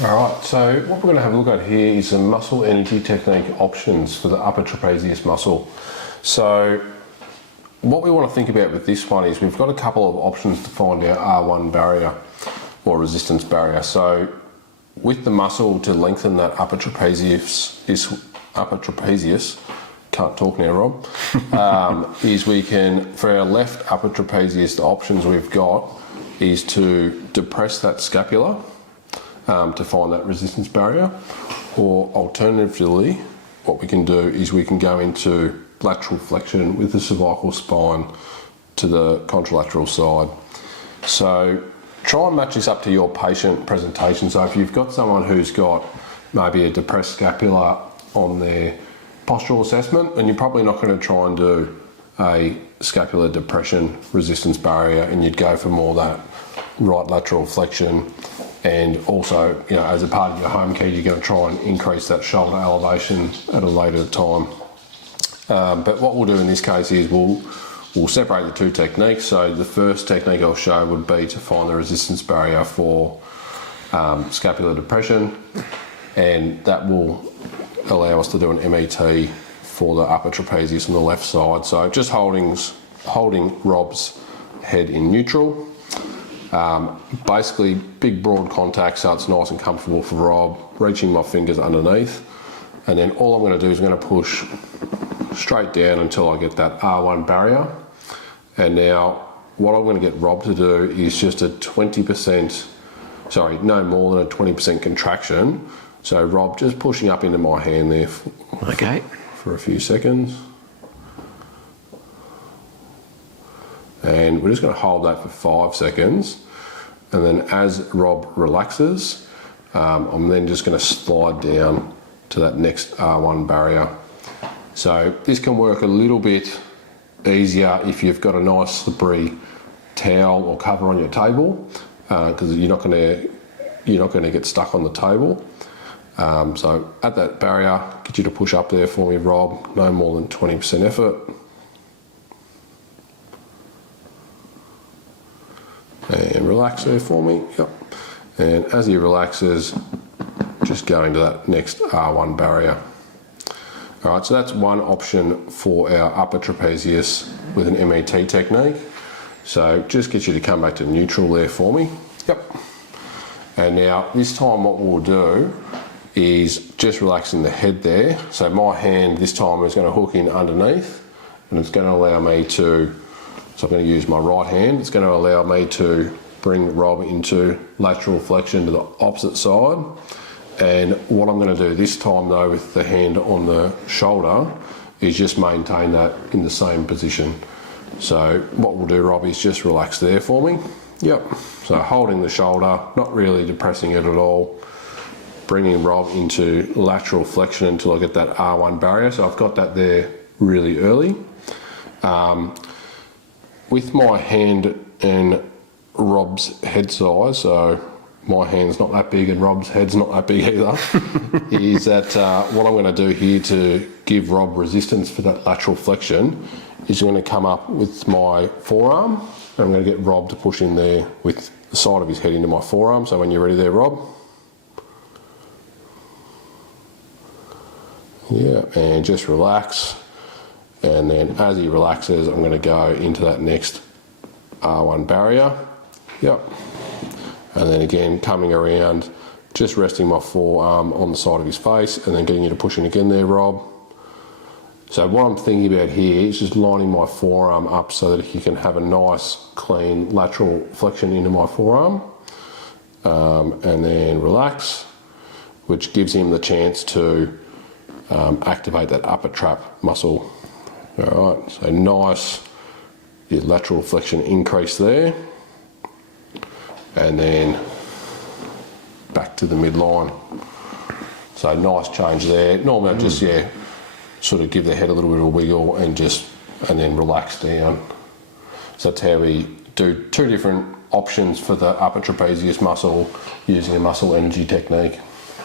Alright, so what we're going to have a look at here is some muscle energy technique options for the upper trapezius muscle. So what we want to think about with this one is we've got a couple of options to find our R1 barrier or resistance barrier. So with the muscle to lengthen that upper trapezius, can't talk now, Rob, is we can, for our left upper trapezius, the options we've got is to depress that scapula to find that resistance barrier, or alternatively, what we can do is we can go into lateral flexion with the cervical spine to the contralateral side. So try and match this up to your patient presentation. So if you've got someone who's got maybe a depressed scapula on their postural assessment, then you're probably not going to try and do a scapular depression resistance barrier, and you'd go for more that right lateral flexion. And also, you know, as a part of your home key, you're going to try and increase that shoulder elevation at a later time. But what we'll do in this case is we'll separate the two techniques. So the first technique I'll show would be to find the resistance barrier for scapular depression, and that will allow us to do an MET for the upper trapezius on the left side. So just holding Rob's head in neutral. Basically big broad contact so it's nice and comfortable for Rob, reaching my fingers underneath, and then all I'm going to do is I'm going to push straight down until I get that R1 barrier. And now what I'm going to get Rob to do is just a 20%, sorry, no more than a 20% contraction. So Rob, just pushing up into my hand there for a few seconds. And we're just going to hold that for 5 seconds. And then as Rob relaxes, I'm then just going to slide down to that next R1 barrier. So this can work a little bit easier if you've got a nice slippery towel or cover on your table, because you're not going to get stuck on the table. So at that barrier, get you to push up there for me, Rob, no more than 20% effort. And relax there for me, yep. And as he relaxes, just going to that next R1 barrier. All right, so that's one option for our upper trapezius with an MET technique. So just get you to come back to neutral there for me, yep. And now this time what we'll do is just relaxing the head there. So my hand this time is going to hook in underneath, and it's going to allow me to, so I'm going to use my right hand, it's going to allow me to bring Rob into lateral flexion to the opposite side. And what I'm going to do this time though with the hand on the shoulder is just maintain that in the same position. So what we'll do, Rob, is just relax there for me. Yep, so holding the shoulder, not really depressing it at all, bringing Rob into lateral flexion until I get that R1 barrier. So I've got that there really early. With my hand and Rob's head size, so my hand's not that big and Rob's head's not that big either, is that what I'm going to do here to give Rob resistance for that lateral flexion is I'm going to come up with my forearm, and I'm going to get Rob to push in there with the side of his head into my forearm. So when you're ready there, Rob. Yeah, and just relax. And then as he relaxes, I'm going to go into that next R1 barrier. Yep. And then again, coming around, just resting my forearm on the side of his face, and then getting you to push in again there, Rob. So what I'm thinking about here is just lining my forearm up so that he can have a nice, clean lateral flexion into my forearm. And then relax, which gives him the chance to activate that upper trap muscle. All right, so nice lateral flexion increase there, and then back to the midline. So nice change there. Normally I just sort of give the head a little bit of a wiggle and then relax down. So that's how we do two different options for the upper trapezius muscle using a muscle energy technique.